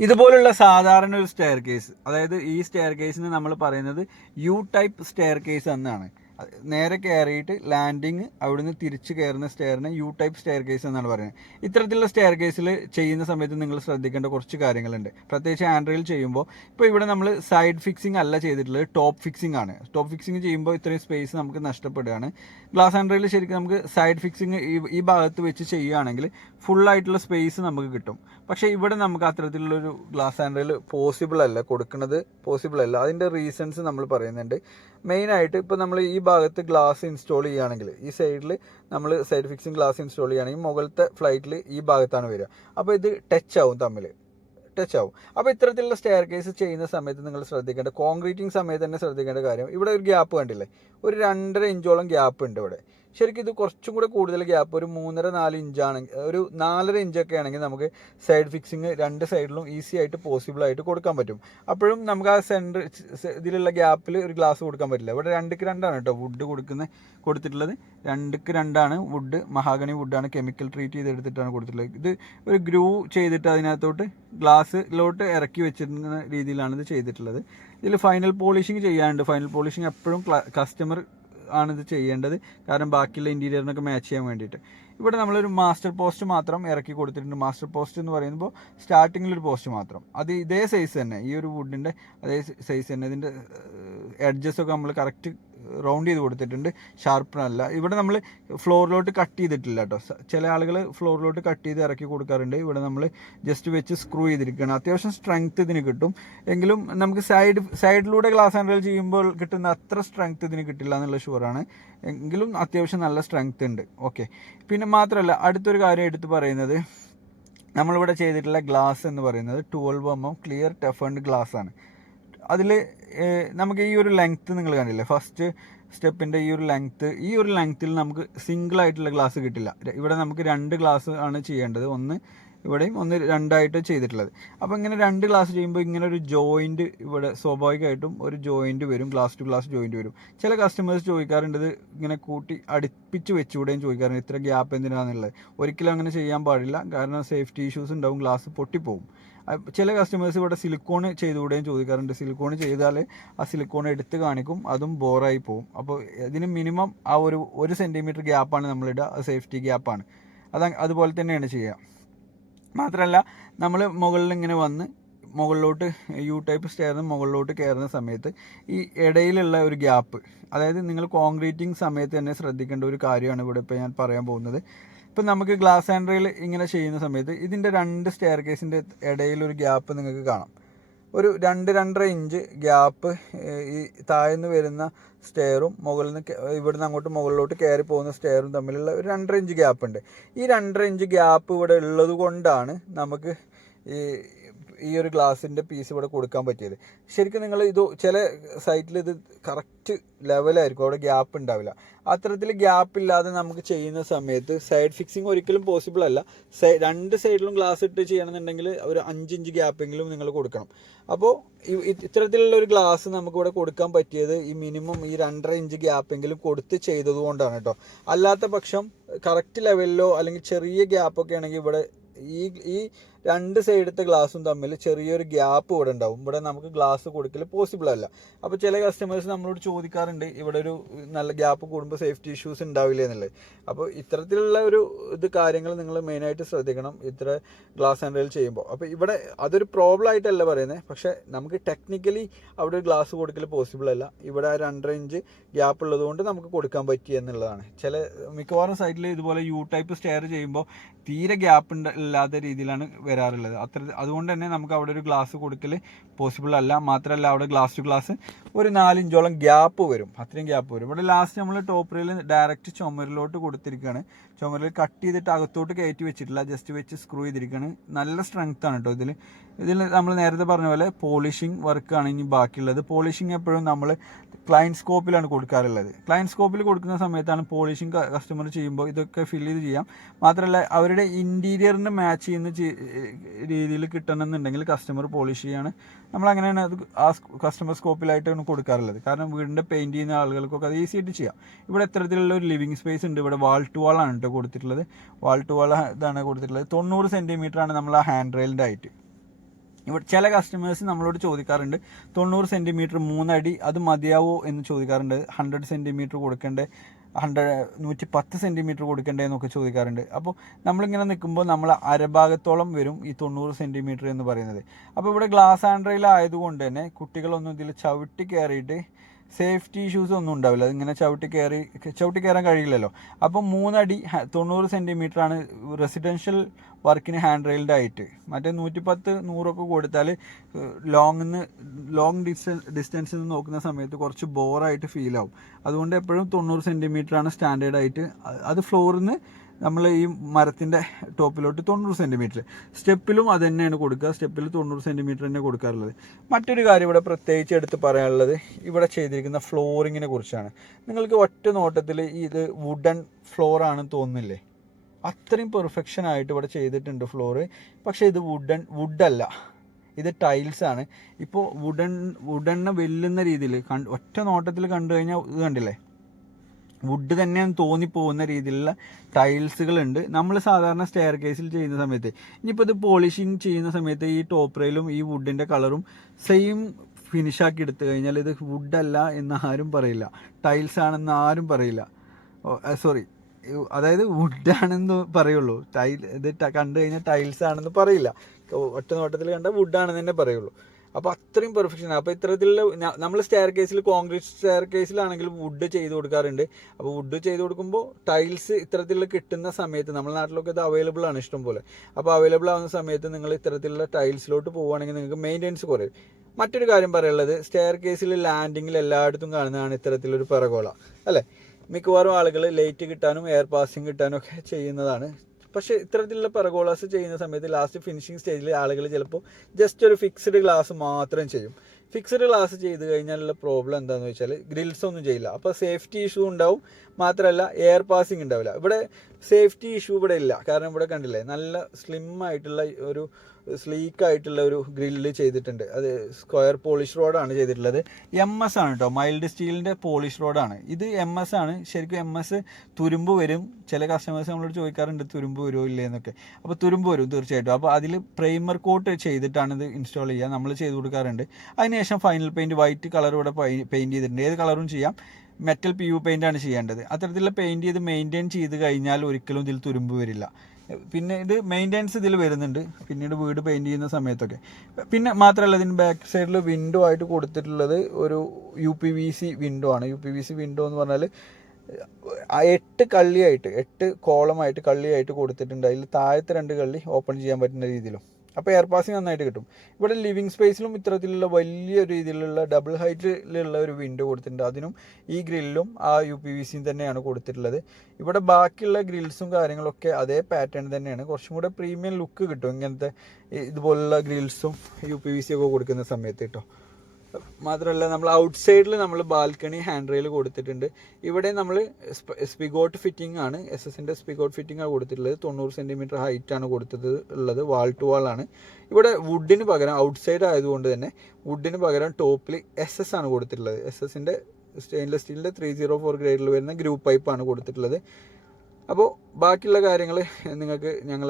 ഇതുപോലുള്ള സാധാരണ ഒരു സ്റ്റെയർ കേസ് അതായത് ഈ സ്റ്റെയർ കേസിന് നമ്മൾ പറയുന്നത് യു ടൈപ്പ് സ്റ്റെയർ കേസ് എന്നാണ്. നേരെ കയറിയിട്ട് ലാൻഡിങ് അവിടുന്ന് തിരിച്ച് കയറുന്ന സ്റ്റെയറിനെ യു ടൈപ്പ് സ്റ്റെയർ കേസ് എന്നാണ് പറയുന്നത്. ഇത്തരത്തിലുള്ള സ്റ്റെയർ കേസിൽ ചെയ്യുന്ന സമയത്ത് നിങ്ങൾ ശ്രദ്ധിക്കേണ്ട കുറച്ച് കാര്യങ്ങളുണ്ട്. പ്രത്യേകിച്ച് ആൻഡ്രയിൽ ചെയ്യുമ്പോൾ ഇപ്പോൾ ഇവിടെ നമ്മൾ സൈഡ് ഫിക്സിംഗ് അല്ല ചെയ്തിട്ടുള്ളത് ടോപ്പ് ഫിക്സിംഗ് ആണ്. ടോപ്പ് ഫിക്സിംഗ് ചെയ്യുമ്പോൾ ഇത്രയും സ്പേസ് നമുക്ക് നഷ്ടപ്പെടുകയാണ്. ഗ്ലാസ് ആൻഡ്രയിൽ ശരിക്കും നമുക്ക് സൈഡ് ഫിക്സിംഗ് ഈ ഭാഗത്ത് വെച്ച് ചെയ്യുകയാണെങ്കിൽ ഫുൾ ആയിട്ടുള്ള സ്പേസ് നമുക്ക് കിട്ടും. പക്ഷേ ഇവിടെ നമുക്ക് അത്തരത്തിലുള്ളൊരു ഗ്ലാസ് ആൻഡ്രയിൽ പോസിബിൾ അല്ല കൊടുക്കുന്നത് പോസിബിൾ അല്ല. അതിന്റെ റീസൺസ് നമ്മൾ പറയുന്നുണ്ട്. മെയിനായിട്ട് ഇപ്പോൾ നമ്മൾ ഈ ഭാഗത്ത് ഗ്ലാസ് ഇൻസ്റ്റാൾ ചെയ്യുകയാണെങ്കിൽ ഈ സൈഡിൽ നമ്മൾ സൈഡ് ഫിക്സിങ് ഗ്ലാസ് ഇൻസ്റ്റാൾ ചെയ്യുകയാണെങ്കിൽ മുകളിലത്തെ ഫ്ലൈറ്റിൽ ഈ ഭാഗത്താണ് വരിക. അപ്പോൾ ഇത് ടച്ച് ആവും തമ്മിൽ. ടച്ച് ആവും. അപ്പോൾ ഇത്തരത്തിലുള്ള സ്റ്റെയർ കേസ് ചെയ്യുന്ന സമയത്ത് നിങ്ങൾ ശ്രദ്ധിക്കേണ്ട കോൺക്രീറ്റിംഗ് സമയത്ത് തന്നെ ശ്രദ്ധിക്കേണ്ട കാര്യം ഇവിടെ ഒരു ഗ്യാപ്പ് കണ്ടില്ലേ? ഒരു രണ്ടര ഇഞ്ചോളം ഗ്യാപ്പ് ഉണ്ട് ഇവിടെ. ശരിക്കും ഇത് കുറച്ചും കൂടെ കൂടുതൽ ഗ്യാപ്പ് ഒരു മൂന്നര നാല് ഇഞ്ചാണെങ്കിൽ ഒരു നാലര ഇഞ്ചൊക്കെ ആണെങ്കിൽ നമുക്ക് സൈഡ് ഫിക്സിങ് രണ്ട് സൈഡിലും ഈസി ആയിട്ട് പോസിബിൾ ആയിട്ട് കൊടുക്കാൻ പറ്റും. അപ്പോഴും നമുക്ക് ആ സെന്റർ ഇതിലുള്ള ഗ്യാപ്പിൽ ഒരു ഗ്ലാസ് കൊടുക്കാൻ പറ്റില്ല. ഇവിടെ രണ്ടിക്ക് രണ്ടാണ് കേട്ടോ വുഡ് കൊടുക്കുന്ന കൊടുത്തിട്ടുള്ളത്. രണ്ടിക്ക് രണ്ടാണ് വുഡ് മഹാഗണി വുഡാണ് കെമിക്കൽ ട്രീറ്റ് ചെയ്തെടുത്തിട്ടാണ് കൊടുത്തിട്ടുള്ളത്. ഇത് ഒരു ഗ്രൂ ചെയ്തിട്ട് അതിനകത്തോട്ട് ഗ്ലാസ്സിലോട്ട് ഇറക്കി വെച്ചിരുന്ന രീതിയിലാണ് ഇത് ചെയ്തിട്ടുള്ളത്. ഇതിൽ ഫൈനൽ പോളിഷിങ് ചെയ്യാനുണ്ട്. ഫൈനൽ പോളിഷിങ് എപ്പോഴും കസ്റ്റമർ ആണ് ഇത് ചെയ്യേണ്ടത്. കാരണം ബാക്കിയുള്ള ഇന്റീരിയറിനൊക്കെ മാച്ച് ചെയ്യാൻ വേണ്ടിയിട്ട്. ഇവിടെ നമ്മളൊരു മാസ്റ്റർ പോസ്റ്റ് മാത്രം ഇറക്കി കൊടുത്തിട്ടുണ്ട്. മാസ്റ്റർ പോസ്റ്റ് എന്ന് പറയുമ്പോൾ സ്റ്റാർട്ടിങ്ങിലൊരു പോസ്റ്റ് മാത്രം. അത് ഇതേ സൈസ് തന്നെ. ഈ ഒരു വുഡിന്റെ അതേ സൈസ് തന്നെ. ഇതിന്റെ എഡ്ജസ് ഒക്കെ നമ്മൾ കറക്റ്റ് റൗണ്ട് ചെയ്ത് കൊടുത്തിട്ടുണ്ട്. ഷാർപ്പനല്ല ഇവിടെ നമ്മൾ ഫ്ലോറിലോട്ട് കട്ട് ചെയ്തിട്ടില്ല കേട്ടോ. ചില ആളുകൾ ഫ്ലോറിലോട്ട് കട്ട് ചെയ്ത് ഇറക്കി കൊടുക്കാറുണ്ട്. ഇവിടെ നമ്മൾ ജസ്റ്റ് വെച്ച് സ്ക്രൂ ചെയ്തിരിക്കുകയാണ്. അത്യാവശ്യം സ്ട്രെങ്ത് ഇതിന് കിട്ടും. എങ്കിലും നമുക്ക് സൈഡ് സൈഡിലൂടെ ഗ്ലാസ് ഹാൻഡിൽ ചെയ്യുമ്പോൾ കിട്ടുന്ന അത്ര സ്ട്രെങ്ത് ഇതിന് കിട്ടില്ല എന്നുള്ള ഷുവറാണ് എങ്കിലും അത്യാവശ്യം നല്ല സ്ട്രെങ്ത് ഉണ്ട്. ഓക്കെ പിന്നെ മാത്രമല്ല അടുത്തൊരു കാര്യം എടുത്ത് പറയുന്നത്. നമ്മളിവിടെ ചെയ്തിട്ടുള്ള ഗ്ലാസ് എന്ന് പറയുന്നത് twelve M M clear toughened glass ആണ്. അതിൽ നമുക്ക് ഈ ഒരു ലെങ്ത്ത് നിങ്ങൾ കണ്ടില്ലേ? ഫസ്റ്റ് സ്റ്റെപ്പിന്റെ ഈ ഒരു ലെങ്ത്ത് ഈ ഒരു ലെങ്ത്തിൽ നമുക്ക് സിംഗിൾ ആയിട്ടുള്ള ഗ്ലാസ് കിട്ടില്ല. ഇവിടെ നമുക്ക് രണ്ട് ഗ്ലാസ് ആണ് ചെയ്യേണ്ടത്. ഒന്ന് ഇവിടെയും ഒന്ന് രണ്ടായിട്ട് ചെയ്തിട്ടുള്ളത്. അപ്പോൾ ഇങ്ങനെ രണ്ട് ഗ്ലാസ് ചെയ്യുമ്പോൾ ഇങ്ങനെ ഒരു ജോയിന്റ് ഇവിടെ സ്വാഭാവികമായിട്ടും ഒരു ജോയിന്റ് വരും ഗ്ലാസ് ടു ഗ്ലാസ് ജോയിന്റ് വരും. ചില കസ്റ്റമേഴ്സ് ചോദിക്കാറുണ്ട് ഇത് ഇങ്ങനെ കൂട്ടി അടുപ്പിച്ച് വെച്ചുകൂടെയും ചോദിക്കാറുണ്ട് ഇത്ര ഗ്യാപ്പ് എന്തിനാണെന്നുള്ളത് ഒരിക്കലും അങ്ങനെ ചെയ്യാൻ പാടില്ല കാരണം സേഫ്റ്റി ഇഷ്യൂസ് ഉണ്ടാവും ഗ്ലാസ് പൊട്ടിപ്പോവും. അഹ് ചില കസ്റ്റമേഴ്സ് ഇവിടെ സിലിക്കോൺ ചെയ്തുകൂടെയും ചോദിക്കാറുണ്ട്. സിലിക്കോൺ ചെയ്താൽ ആ സിലിക്കോൺ എടുത്ത് കാണിക്കും അതും ബോറായി പോകും അപ്പോൾ ഇതിന് മിനിമം ആ ഒരു ഒരു സെന്റിമീറ്റർ ഗ്യാപ്പാണ് നമ്മളിടുക സേഫ്റ്റി ഗ്യാപ്പാണ് അത് അതുപോലെ തന്നെയാണ് ചെയ്യുക. മാത്രമല്ല നമ്മൾ മുകളിൽ ഇങ്ങനെ വന്ന് മുകളിലോട്ട് യു ടൈപ്പ് സ്റ്റെയറിന് മുകളിലോട്ട് കയറുന്ന സമയത്ത് ഈ ഇടയിലുള്ള ഒരു ഗ്യാപ്പ് അതായത് നിങ്ങൾ കോൺക്രീറ്റിംഗ് സമയത്ത് തന്നെ ശ്രദ്ധിക്കേണ്ട ഒരു കാര്യമാണ് ഇവിടെ ഇപ്പോൾ ഞാൻ പറയാൻ പോകുന്നത്. ഇപ്പം നമുക്ക് ഗ്ലാസ് ആൻഡ്രയിൽ ഇങ്ങനെ ചെയ്യുന്ന സമയത്ത് ഇതിന്റെ രണ്ട് സ്റ്റെയർ കേസിന്റെ ഇടയിലൊരു ഗ്യാപ്പ് നിങ്ങൾക്ക് കാണാം. ഒരു രണ്ട് രണ്ടര ഇഞ്ച് ഗ്യാപ്പ് ഈ താഴ്ന്നു വരുന്ന സ്റ്റെയറും മുകളിൽ നിന്ന് ഇവിടുന്ന് അങ്ങോട്ട് മുകളിലോട്ട് കയറി പോകുന്ന സ്റ്റെയറും തമ്മിലുള്ള ഒരു രണ്ടര ഇഞ്ച് ഗ്യാപ്പ് ഉണ്ട്. ഈ രണ്ടര ഇഞ്ച് ഗ്യാപ്പ് ഇവിടെ ഉള്ളത് കൊണ്ടാണ് നമുക്ക് ഈ ഈ ഒരു ഗ്ലാസിന്റെ പീസ് ഇവിടെ കൊടുക്കാൻ പറ്റിയത്. ശരിക്കും നിങ്ങൾ ഇത് ചില സൈറ്റിൽ ഇത് കറക്റ്റ് ലെവലായിരിക്കും അവിടെ ഗ്യാപ്പ് ഉണ്ടാവില്ല. അത്തരത്തിൽ ഗ്യാപ്പ് ഇല്ലാതെ നമുക്ക് ചെയ്യുന്ന സമയത്ത് സൈഡ് ഫിക്സിങ് ഒരിക്കലും പോസിബിൾ അല്ല. രണ്ട് സൈഡിലും ഗ്ലാസ് ഇട്ട് ചെയ്യണമെന്നുണ്ടെങ്കിൽ ഒരു അഞ്ചിഞ്ച് ഗ്യാപ്പെങ്കിലും നിങ്ങൾ കൊടുക്കണം. അപ്പോൾ ഇത്തരത്തിലുള്ള ഒരു ഗ്ലാസ് നമുക്കിവിടെ കൊടുക്കാൻ പറ്റിയത് ഈ മിനിമം ഈ രണ്ടര ഇഞ്ച് ഗ്യാപ്പെങ്കിലും കൊടുത്ത് ചെയ്തതുകൊണ്ടാണ് കേട്ടോ. അല്ലാത്ത പക്ഷം കറക്റ്റ് ലെവലിലോ അല്ലെങ്കിൽ ചെറിയ ഗ്യാപ്പൊക്കെ ആണെങ്കിൽ ഇവിടെ ഈ ഈ രണ്ട് സൈഡത്തെ ഗ്ലാസും തമ്മിൽ ചെറിയൊരു ഗ്യാപ്പ് ഇവിടെ ഉണ്ടാവും. ഇവിടെ നമുക്ക് ഗ്ലാസ് കൊടുക്കൽ പോസിബിൾ അല്ല. അപ്പോൾ ചില കസ്റ്റമേഴ്സ് നമ്മളോട് ചോദിക്കാറുണ്ട് ഇവിടെ ഒരു നല്ല ഗ്യാപ്പ് കൂടുമ്പോൾ സേഫ്റ്റി ഇഷ്യൂസ് ഉണ്ടാവില്ല എന്നുള്ളത്. അപ്പോൾ ഇത്തരത്തിലുള്ള ഒരു ഇത് കാര്യങ്ങൾ നിങ്ങൾ മെയിനായിട്ട് ശ്രദ്ധിക്കണം ഇത്ര ഗ്ലാസ് ആൻഡ് റെയിൽ ചെയ്യുമ്പോൾ. അപ്പോൾ ഇവിടെ അതൊരു പ്രോബ്ലം ആയിട്ടല്ല പറയുന്നത് പക്ഷേ നമുക്ക് ടെക്നിക്കലി അവിടെ ഒരു ഗ്ലാസ് കൊടുക്കൽ പോസിബിൾ അല്ല. ഇവിടെ ആ രണ്ടര ഇഞ്ച് ഗ്യാപ്പ് ഉള്ളതുകൊണ്ട് നമുക്ക് കൊടുക്കാൻ പറ്റി എന്നുള്ളതാണ്. ചില മിക്കവാറും സൈഡിൽ ഇതുപോലെ യു ടൈപ്പ് സ്റ്റെയർ ചെയ്യുമ്പോൾ തീരെ ഗ്യാപ്പ് ഇല്ലാത്ത രീതിയിലാണ് വരാറുള്ളത്. അത്ര അതുകൊണ്ട് തന്നെ നമുക്ക് അവിടെ ഒരു ഗ്ലാസ് കൊടുക്കൽ പോസിബിൾ അല്ല. മാത്രമല്ല അവിടെ ഗ്ലാസ് ടു ഗ്ലാസ് ഒരു നാലിഞ്ചോളം ഗ്യാപ്പ് വരും. അത്രയും ഗ്യാപ്പ് വരും. ഇവിടെ ലാസ്റ്റ് നമ്മൾ ടോപ്പ് റെയിൽ ഡയറക്റ്റ് ചുമരിലോട്ട് കൊടുത്തിരിക്കുകയാണ്. ചുമരിൽ കട്ട് ചെയ്തിട്ട് അകത്തോട്ട് കയറ്റി വെച്ചിട്ടില്ല. ജസ്റ്റ് വെച്ച് സ്ക്രൂ ചെയ്തിരിക്കുകയാണ്. നല്ല സ്ട്രെങ്ത് ആണ് കേട്ടോ ഇതിൽ ഇതിൽ നമ്മൾ നേരത്തെ പറഞ്ഞ പോലെ പോളിഷിംഗ് വർക്കാണ് ഇനി ബാക്കിയുള്ളത്. പോളിഷിംഗ് എപ്പോഴും നമ്മൾ ക്ലയന്റ് സ്കോപ്പിലാണ് കൊടുക്കാറുള്ളത്. ക്ലയന്റ് സ്കോപ്പിൽ കൊടുക്കുന്ന സമയത്താണ് പോളിഷിംഗ് കസ്റ്റമർ ചെയ്യുമ്പോൾ ഇതൊക്കെ ഫിൽ ചെയ്ത് ചെയ്യാം. മാത്രമല്ല അവരുടെ ഇന്റീരിയറിന് മാച്ച് ചെയ്യുന്ന രീതിയിൽ കിട്ടണമെന്നുണ്ടെങ്കിൽ കസ്റ്റമർ പോളിഷ് ചെയ്യാണ്. നമ്മൾ അങ്ങനെയാണ് അത് ആ കസ്റ്റമർ സ്കോപ്പിലായിട്ടാണ് കൊടുക്കാറുള്ളത്. കാരണം വീടിന്റെ പെയിന്റ് ചെയ്യുന്ന ആളുകൾക്കൊക്കെ അത് ഈസി ആയിട്ട് ചെയ്യാം. ഇവിടെ ഇത്തരത്തിലുള്ള ഒരു ലിവിങ് സ്പേസ് ഉണ്ട്. ഇവിടെ വാൾ ടു വാൾ ആണ് കേട്ടോ കൊടുത്തിട്ടുള്ളത്. വാൾ ടു വാൾ ഇതാണ് കൊടുത്തിട്ടുള്ളത്. തൊണ്ണൂറ് സെന്റിമീറ്റർ ആണ് നമ്മൾ ആ ഹാൻഡ് റെയിലിന്റെ ഹൈറ്റ് ഇവിടെ ചില കസ്റ്റമേഴ്സ് നമ്മളോട് ചോദിക്കാറുണ്ട് തൊണ്ണൂറ് സെന്റിമീറ്റർ മൂന്നടി അത് മതിയാവോ എന്ന് ചോദിക്കാറുണ്ട്. ഹൺഡ്രഡ് സെന്റിമീറ്റർ കൊടുക്കണ്ടേ? ഹൺഡ്രഡ് നൂറ്റി പത്ത് സെന്റിമീറ്റർ കൊടുക്കണ്ടേ എന്നൊക്കെ ചോദിക്കാറുണ്ട്. അപ്പോൾ നമ്മളിങ്ങനെ നിൽക്കുമ്പോൾ നമ്മൾ അരഭാഗത്തോളം വരും ഈ തൊണ്ണൂറ് സെന്റിമീറ്റർ എന്ന് പറയുന്നത്. അപ്പോൾ ഇവിടെ ഗ്ലാസ് ആൻഡ്രയിലായതുകൊണ്ട് തന്നെ കുട്ടികളൊന്നും ഇതിൽ ചവിട്ടി കയറിയിട്ട് സേഫ്റ്റി ഇഷ്യൂസ് ഒന്നും ഉണ്ടാവില്ല. അതിങ്ങനെ ചവിട്ടി കയറി ചവിട്ടി കയറാൻ കഴിയില്ലല്ലോ. അപ്പോൾ മൂന്നടി തൊണ്ണൂറ് സെന്റിമീറ്റർ ആണ് റെസിഡൻഷ്യൽ വർക്കിന് ഹാൻഡ് റെയിൽഡ് ആയിട്ട്. മറ്റേ നൂറ്റിപ്പത്ത് നൂറൊക്കെ കൊടുത്താൽ ലോങ്ങിന്ന് ലോങ് ഡിസ്റ്റൻസ് ഡിസ്റ്റൻസിൽ നിന്ന് നോക്കുന്ന സമയത്ത് കുറച്ച് ബോറായിട്ട് ഫീൽ ആവും. അതുകൊണ്ട് എപ്പോഴും തൊണ്ണൂറ് സെന്റിമീറ്റർ ആണ് സ്റ്റാൻഡേർഡ് ആയിട്ട് അത് ഫ്ലോറിൽ നിന്ന് നമ്മൾ ഈ മരത്തിന്റെ ടോപ്പിലോട്ട് തൊണ്ണൂറ് സെന്റിമീറ്റർ സ്റ്റെപ്പിലും അത് തന്നെയാണ് കൊടുക്കുക. സ്റ്റെപ്പിൽ തൊണ്ണൂറ് സെന്റിമീറ്റർ തന്നെ കൊടുക്കാറുള്ളത്. മറ്റൊരു കാര്യം ഇവിടെ പ്രത്യേകിച്ച് എടുത്ത് പറയാനുള്ളത് ഇവിടെ ചെയ്തിരിക്കുന്ന ഫ്ലോറിങ്ങിനെ കുറിച്ചാണ്. നിങ്ങൾക്ക് ഒറ്റ നോട്ടത്തിൽ ഇത് വുഡൻ ഫ്ലോറാണെന്ന് തോന്നുന്നില്ലേ? അത്രയും പെർഫെക്ഷൻ ആയിട്ട് ഇവിടെ ചെയ്തിട്ടുണ്ട് ഫ്ലോറ് പക്ഷേ ഇത് വുഡൻ വുഡല്ല ഇത് ടൈൽസ് ആണ്. ഇപ്പോൾ വുഡൻ വുഡനെ വെല്ലുന്ന രീതിയിൽ കണ്ട് ഒറ്റ നോട്ടത്തിൽ കണ്ടു കഴിഞ്ഞാൽ ഇത് കണ്ടില്ലേ? വുഡ് തന്നെയാണ് തോന്നിപ്പോകുന്ന രീതിയിലുള്ള ടൈൽസുകൾ ഉണ്ട് നമ്മൾ സാധാരണ സ്റ്റെയർ കേസിൽ ചെയ്യുന്ന സമയത്ത്. ഇനിയിപ്പോൾ ഇത് പോളിഷിങ് ചെയ്യുന്ന സമയത്ത് ഈ ടോപ്പ് റെയിലും ഈ വുഡിന്റെ കളറും സെയിം ഫിനിഷ് ആക്കി എടുത്തു കഴിഞ്ഞാൽ ഇത് വുഡല്ല എന്ന് ആരും പറയില്ല. ടൈൽസ് ആണെന്ന് ആരും പറയില്ല. സോറി അതായത് വുഡാണെന്ന് പറയുള്ളൂ. ടൈൽ ഇത് കണ്ടു കഴിഞ്ഞാൽ ടൈൽസ് ആണെന്ന് പറയില്ല. ഒറ്റ നോട്ടത്തിൽ കണ്ട വുഡാണെന്ന് തന്നെ പറയുള്ളൂ. അപ്പോൾ അത്രയും പെർഫെക്ഷൻ അപ്പോൾ ഇത്തരത്തിലുള്ള നമ്മൾ സ്റ്റെയർ കേസിൽ കോൺക്രീറ്റ് സ്റ്റെയർ കേസിലാണെങ്കിൽ വുഡ് ചെയ്ത് കൊടുക്കാറുണ്ട്. അപ്പോൾ വുഡ് ചെയ്ത് കൊടുക്കുമ്പോൾ ടൈൽസ് ഇത്തരത്തിലുള്ള കിട്ടുന്ന സമയത്ത് നമ്മുടെ നാട്ടിലൊക്കെ ഇത് അവൈലബിൾ ആണ് ഇഷ്ടംപോലെ. അപ്പോൾ അവൈലബിൾ ആവുന്ന സമയത്ത് നിങ്ങൾ ഇത്തരത്തിലുള്ള ടൈൽസിലോട്ട് പോവുകയാണെങ്കിൽ നിങ്ങൾക്ക് മെയിന്റെനൻസ് കുറയും. മറ്റൊരു കാര്യം പറയുള്ളത് സ്റ്റെയർ കേസിൽ ലാൻഡിങ്ങിൽ എല്ലായിടത്തും കാണുന്നതാണ് ഇത്തരത്തിലൊരു പിറകോള. അല്ലേ? മിക്കവാറും ആളുകൾ ലൈറ്റ് കിട്ടാനും എയർ പാസിങ് കിട്ടാനും ഒക്കെ ചെയ്യുന്നതാണ് പക്ഷേ ഇത്തരത്തിലുള്ള പെറഗോളാസ് ചെയ്യുന്ന സമയത്ത് ലാസ്റ്റ് ഫിനിഷിംഗ് സ്റ്റേജിൽ ആളുകൾ ചിലപ്പോൾ ജസ്റ്റ് ഒരു ഫിക്സ്ഡ് ഗ്ലാസ് മാത്രം ചെയ്യും. ഫിക്സ്ഡ് ഗ്ലാസ് ചെയ്ത് കഴിഞ്ഞാലുള്ള പ്രോബ്ലം എന്താണെന്ന് വെച്ചാൽ ഗ്രിൽസ് ഒന്നും ചെയ്യില്ല. അപ്പോൾ സേഫ്റ്റി ഇഷ്യൂ ഉണ്ടാവും. മാത്രമല്ല എയർ പാസിംഗ് ഉണ്ടാവില്ല. ഇവിടെ സേഫ്റ്റി ഇഷ്യൂ ഇവിടെ ഇല്ല. കാരണം ഇവിടെ കണ്ടില്ലേ? നല്ല സ്ലിം ആയിട്ടുള്ള ഒരു സ്ലീക്ക് ആയിട്ടുള്ള ഒരു ഗ്രില്ല് ചെയ്തിട്ടുണ്ട്. അത് സ്ക്വയർ പോളിഷ് റോഡാണ് ചെയ്തിട്ടുള്ളത്. എം എസ് ആണ് കേട്ടോ മൈൽഡ് സ്റ്റീലിന്റെ പോളിഷ് റോഡാണ് ഇത് എം എസ് ആണ്. ശരിക്കും എം എസ് തുരുമ്പ് വരും. ചില കസ്റ്റമേഴ്സ് നമ്മളോട് ചോദിക്കാറുണ്ട് തുരുമ്പ് വരുമോ ഇല്ലേ? എന്നൊക്കെ. അപ്പോൾ തുരുമ്പ് വരും തീർച്ചയായിട്ടും. അപ്പോൾ അതിൽ പ്രൈമർ കോട്ട് ചെയ്തിട്ടാണ് ഇത് ഇൻസ്റ്റാൾ ചെയ്യുക. നമ്മൾ ചെയ്ത് കൊടുക്കാറുണ്ട്. അതിനുശേഷം ഫൈനൽ പെയിന്റ് വൈറ്റ് കളർ ഇവിടെ പെയിന്റ് ചെയ്തിട്ടുണ്ട്. ഏത് കളറും ചെയ്യാം. മെറ്റൽ പി യു പെയിന്റാണ് ചെയ്യേണ്ടത്. അത്തരത്തിലുള്ള പെയിന്റ് ചെയ്ത് മെയിന്റെയിൻ ചെയ്ത് കഴിഞ്ഞാൽ ഒരിക്കലും ഇതിൽ തുരുമ്പ് വരില്ല. പിന്നെ ഇത് മെയിന്റെനൻസ് ഇതിൽ വരുന്നുണ്ട്. പിന്നീട് വീട് പെയിന്റ് ചെയ്യുന്ന സമയത്തൊക്കെ. പിന്നെ മാത്രമല്ല ഇതിന് ബാക്ക് സൈഡിൽ വിൻഡോ ആയിട്ട് കൊടുത്തിട്ടുള്ളത് ഒരു U P V C window ആണ്. U P V C window എന്ന് പറഞ്ഞാൽ എട്ട് കള്ളിയായിട്ട് എട്ട് കോളമായിട്ട് കള്ളിയായിട്ട് കൊടുത്തിട്ടുണ്ട്. അതിൽ താഴത്തെ രണ്ട് കള്ളി ഓപ്പൺ ചെയ്യാൻ പറ്റുന്ന രീതിയിലും. അപ്പോൾ എയർ പാസിങ് നന്നായിട്ട് കിട്ടും. ഇവിടെ ലിവിങ് സ്പേസിലും ഇത്തരത്തിലുള്ള വലിയ രീതിയിലുള്ള ഡബിൾ ഹൈറ്റിലുള്ള ഒരു വിൻഡോ കൊടുത്തിട്ടുണ്ട്. അതിനും ഈ ഗ്രില്ലും ആ യു പി വി സിയും തന്നെയാണ് കൊടുത്തിട്ടുള്ളത്. ഇവിടെ ബാക്കിയുള്ള ഗ്രിൽസും കാര്യങ്ങളൊക്കെ അതേ പാറ്റേൺ തന്നെയാണ്. കുറച്ചും കൂടെ പ്രീമിയം ലുക്ക് കിട്ടും ഇങ്ങനത്തെ ഇതുപോലുള്ള ഗ്രിൽസും യു പി വി സി ഒക്കെ കൊടുക്കുന്ന സമയത്ത് കേട്ടോ. മാത്രമല്ല നമ്മൾ ഔട്ട് സൈഡിൽ നമ്മൾ ബാൽക്കണി ഹാൻഡ് റെയിൽ കൊടുത്തിട്ടുണ്ട്. ഇവിടെ നമ്മൾ സ്പിഗോട്ട് ഫിറ്റിംഗ് ആണ്. എസ് എസിന്റെ സ്പിഗോട്ട് ഫിറ്റിംഗ് ആണ് കൊടുത്തിട്ടുള്ളത്. തൊണ്ണൂറ് സെന്റിമീറ്റർ ഹൈറ്റ് ആണ് കൊടുത്തത് ഉള്ളത്. വാൾ ടു വാൾ ആണ്. ഇവിടെ വുഡിന് പകരം ഔട്ട് സൈഡ് ആയതുകൊണ്ട് തന്നെ വുഡിന് പകരം ടോപ്പിൽ എസ് എസ് ആണ് കൊടുത്തിട്ടുള്ളത്. എസ് എസിന്റെ സ്റ്റെയിൻലെസ് സ്റ്റീലിന്റെ ത്രീ സീറോ ഫോർ ഗ്രേഡിൽ വരുന്ന ഗ്രൂപ്പ് പൈപ്പാണ് കൊടുത്തിട്ടുള്ളത്. അപ്പോൾ ബാക്കിയുള്ള കാര്യങ്ങൾ നിങ്ങൾക്ക് ഞങ്ങൾ